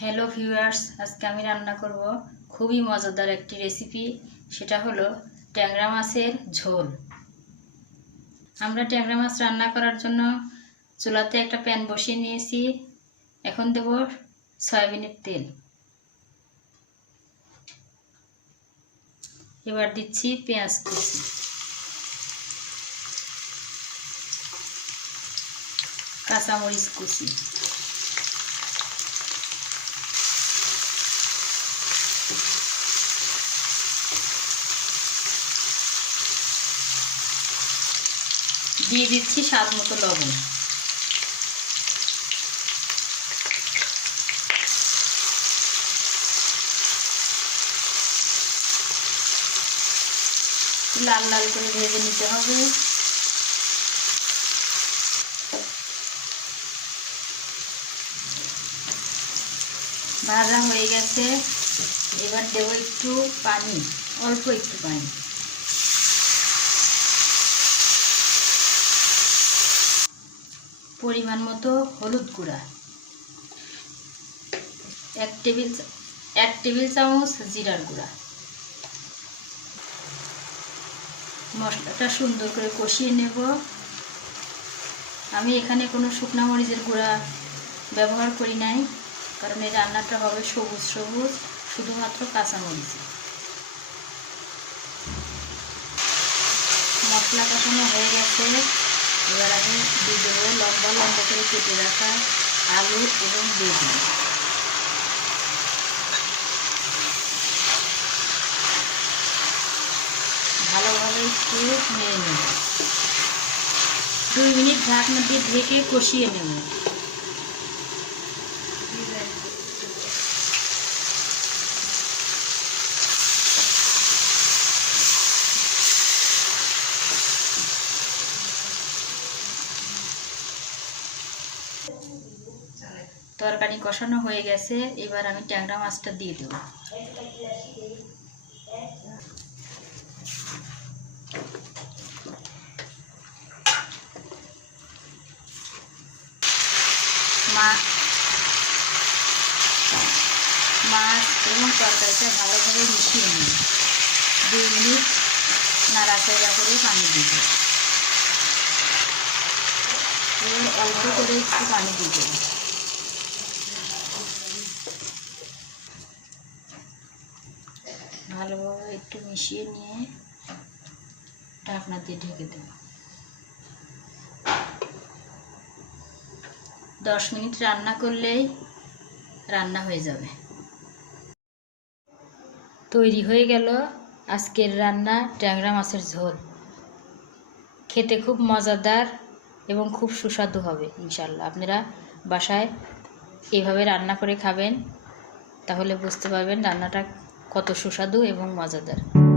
Hello viewers আজকে আমি রান্না করব খুবই মজাদার একটি রেসিপি সেটা হলো ট্যাংরা মাছের ঝোল। আমরা ট্যাংরা মাছ রান্না করার জন্য চুলাতে একটা প্যান বসিয়ে নিয়েছি। এখন দেব সয়াবিনের তেল। এবার দিচ্ছি পেঁয়াজ কুচি। কাঁচামরিচ কুচি। দিয়ে দিচ্ছি স্বাদ মতো লবণ। লাল লাল করে ভেজে নিতে হবে। ভাজা হয়ে গেছে। এবার দেবো একটু পানি, অল্প একটু পানি। পরিমাণ মতো হলুদ গুঁড়া। এক টেবিল এক টেবিল চামচ জিরার গুঁড়া। মশলাটা সুন্দর করে কষিয়ে নেব। আমি এখানে কোনো শুকনো মরিচের গুঁড়া ব্যবহার করি নাই, কারণ এই রান্নাটা হবে সবুজ সবুজ, শুধুমাত্র কাঁচা মরিচ। মশলা কষানো হয়ে গেছে। এবার আমি দিয়ে দেবো লম্বা লম্বা করে কেটে রাখা আলু এবং বেগুন। ভালোভাবে একটু নেড়ে নেব। দুই মিনিট ঢাকনা দিয়ে ঢেকে কষিয়ে নেব। তরকারি কষানো হয়ে গেছে, এবার আমি ট্যাংরা মাছটা দিয়ে দেব। মা মাছ এবং তরকারিটা ভালোভাবে মিশিয়ে নিই দুই মিনিট নাড়াচাড়া করে পানি দিব এবার অল্প করে একটু পানি দিয়ে ভালোভাবে একটু মিশিয়ে নিয়ে ঢাকনা দিয়ে ঢেকে দেব দশ মিনিট রান্না করলেই রান্না হয়ে যাবে। তৈরি হয়ে গেল আজকের রান্না ট্যাংরা মাছের ঝোল। খেতে খুব মজাদার এবং খুব সুস্বাদু হবে ইনশাল্লাহ আপনারা বাসায় এভাবে রান্না করে খাবেন, তাহলে বুঝতে পারবেন রান্নাটা কত সুস্বাদু এবং মজাদার।